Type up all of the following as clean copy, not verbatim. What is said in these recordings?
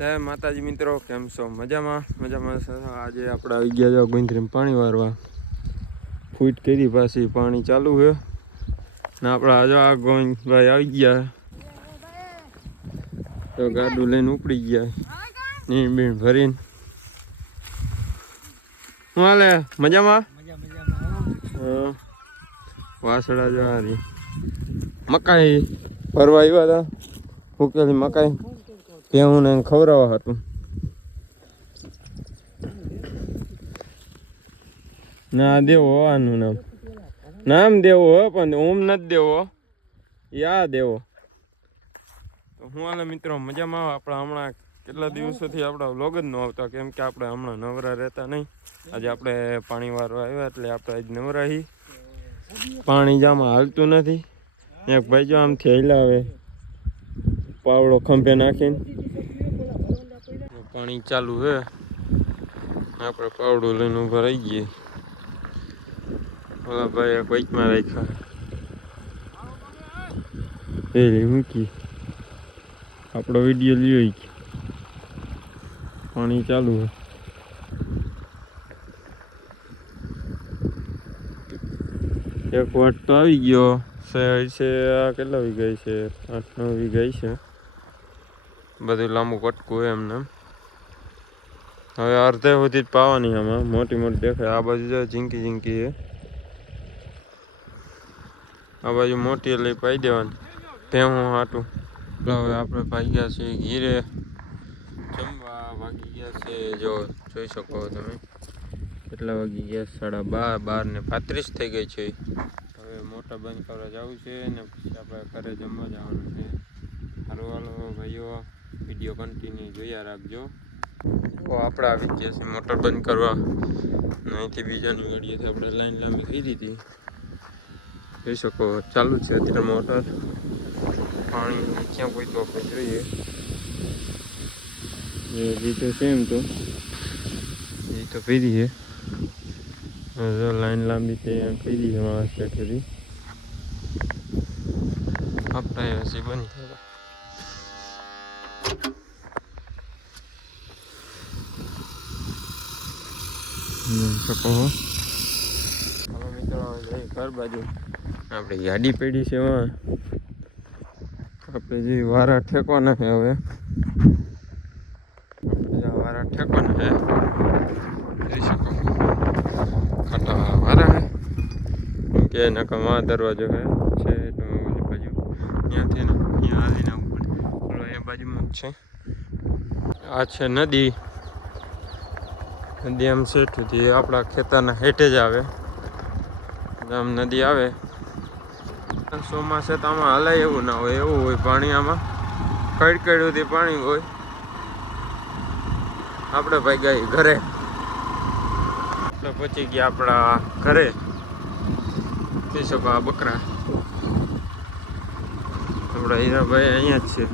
જય માતાજી મિત્રો, કેમ છો? મજામાં આજે આપણે આવી ગયા જો ગોંધરીમાં પાણી વારવા. ફૂટ કરી પાછી પાણી ચાલુ છે ને આપણે આજે આ ગોવિંદભાઈ આવી ગયા તો ગાડું લઈને ઉપડી ગયા નીણ બીણ ભરીને. શું હાલે? મજામાં? વાસડા જો આ મકાઈ ભરવા આવ્યા હતા. ઉકેલી મકાઈ કેવું ને ખવડાવવા હતું. ના દેવો આનું નામ દેવો હો, પણ ઓમ નથી દેવો, યા દેવો. તો હું હાલે મિત્રો, મજામાં? આપણા હમણાં કેટલા દિવસોથી આપણા વ્લોગ જ ન આવતા, કેમ કે આપણે હમણાં નવરા રહેતા નહીં. આજે આપણે પાણી વારવા આવ્યા એટલે આપણે આજ નવરા હી. પાણી જામાં હાલતું નથી. એક ભાઈ જો આમથી હલાવે પાવડો ખંભે નાખીને પાણી ચાલુ છે. આપણે પાવડું લઈને ઉભા રહી ગઈએ. ઓલા ભાઈ કોઈકમાં રાખ્યા પેલી મૂકી આપણો વિડીયો લ્યો. પાણી ચાલુ છે. એક વાટ તો આવી ગયો છે. આ કેટલા વીઘાય છે? 8-9 વીઘાય છે. બધું લાંબુ કટકું એમને. હવે અડધે સુધી જ પાવાની. આમાં મોટી મોટી દેખાય. આ બાજુ ઝીંકી ઝીંકી છે. આ બાજુ મોટી એટલે પાઈ દેવાની ભેહું હાટું. હવે આપણે પાઈ ગયા છીએ ઘીરે જમવા. વાગી ગયા છે, જો જોઈ શકો તમે કેટલા વાગી ગયા. 12:35 થઈ ગઈ છે. હવે મોટર બંધ કરવા જવું છે ને પછી આપણે ઘરે જમવા જવાનું છે. હાલો ભાઈઓ, વિડીયો કન્ટિન્યુ જોયા રાખજો. તો આપણે આવી ગયા છીએ મોટર બંધ કરવા. અહીંથી બીજાની ગાડીએથી આપણે લાઈન લાંબી કરી દીધી. જોઈ શકો ચાલુ છે અત્યારે મોટર. પાણી ક્યાં કોઈ તો આપણે જોઈએ. એ તો સેમ તો એ તો પીધી છે. લાઈન લાંબી તૈયાર કરી દીધી માણસ બેઠેથી. આપણે હજી બંધ થયા શકો. હાલો મિત્રો, જઈ ઘર બાજુ. આપણી ગાડી પડી છે એમાં આપણે જે વારા ઠેકવાના છે. હવે આપણે વારા ઠેકવાના છે. જોઈ શકો ખાટા વારા છે કે નકામાં દરવાજો છે ઓલી બાજુ. ત્યાંથી ને અહીંયા હાલીને ઉપર એ બાજુમાં જ છે. આ છે નદી. નદી આમ સેઠુંથી આપણા ખેતરના હેઠે જ આવે. આમ નદી આવે. ચોમાસે તો આમાં હલાય એવું ના હોય, એવું હોય પાણી. આમાં કડકડુંથી પાણી હોય. આપણે ભાઈ ગયા ઘરે. તો પહોંચી ગયા આપણા ઘરે. જોઈ શકો આ બકરા. આપણા હીરાભાઈ અહીંયા જ છે,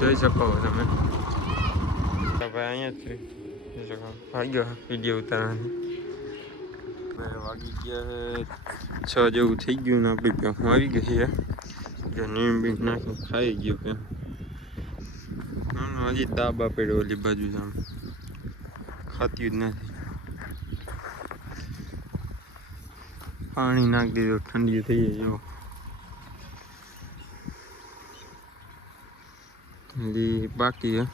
જોઈ શકો તમે. ભાઈ અહીંયા જ છે, જોઈ શકો. ભાગ્યો વિડીયો ઉતારવાની. વાગી ગયા 6 જેવું થઈ ગયું ને આપણી ભેંસ આવી ગઈ છે. જો નીમ બીમ નાખી ખાઈ ગયો કે હજી તાબા પડ્યો ઓલી બાજુ જ આમ ખાતી જ નથી. પાણી નાખી દીધું, ઠંડી થઈ જાય. હજી બાકી છે.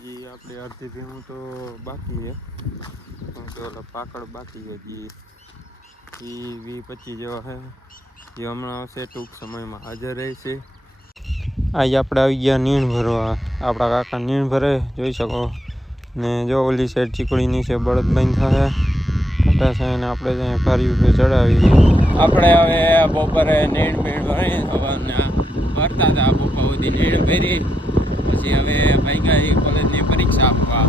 હજી આપણે અડધી ભેહું તો બાકી છે. ઓલા પાકડ બાકી છે. હજી 20-25 જેવા છે. જે હમણાં આવશે ટૂંક સમયમાં હાજર રહેશે. આજે આપણે આવી ગયા નીણ ભરવા. આપણા કાકા નીણ ભરે, જોઈ શકો. ને જો ઓલી સાઈડ ચીકડીની છે, બળદ બંધ થાય કાંટા છે ને આપણે ત્યાં ફારી ઉપર ચડાવી. આપણે હવે બપોરે નીણ બીણ ભરી ભરતા હતા. બપોર સુધી નીણ ભરી પછી હવે ભાઈ ગયા કોલેજની પરીક્ષા આપવા.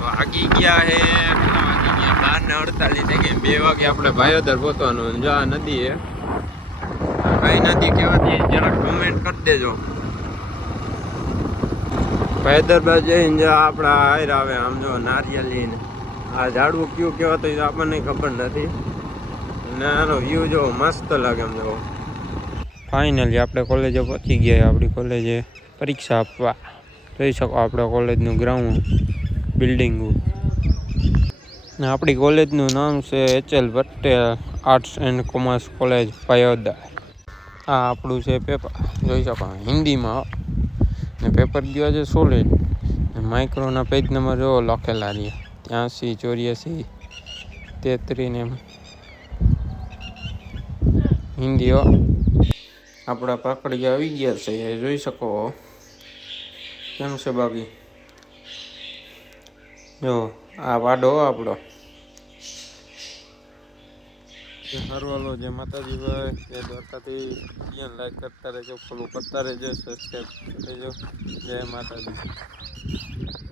વાગી ગયા હે 12:48 થઈ ગયા. 2 વાગે આપણે ભાયોદર પહોંચવાનું. જો આ નદી હે. કઈ નદી કહેવાતી જરાક કમેન્ટ કરી દેજો. ભાયોદર બાજુ જઈને આપણા હાયર આવે. આમ જો નારિયેલી આ ઝાડવું કયું કહેવાતું આપણને ખબર નથી. ને આનો વ્યૂ જો મસ્ત લાગે એમ જો. ફાઇનલી આપણે કોલેજે પહોંચી ગયા. આપણી કોલેજે પરીક્ષા આપવા. જોઈ શકો આપણા કોલેજનું ગ્રાઉન્ડ બિલ્ડિંગો. ને આપણી કોલેજનું નામ છે HL Patel arts and commerce college Payodar. આ આપણું છે પેપર, જોઈ શકો હિન્દીમાં. ને પેપર ગયો છે સોલિડ. માઇક્રોના પેજ નંબર જો લખેલા રહ્યા 83 84 33 ને હિન્દી. આપણા પાકડિયા આવી ગયા છે, જોઈ શકો. કેમ છે બાકી? જો આ વાડો આપણો. સારું હાલો, જય માતાજી ભાઈ, જય દ્વારકાથી. લાઈક કરતા રહેજો, ફોલો કરતા રહેજો, સબસ્ક્રાઈબ કરતા રહેજો. જય માતાજી.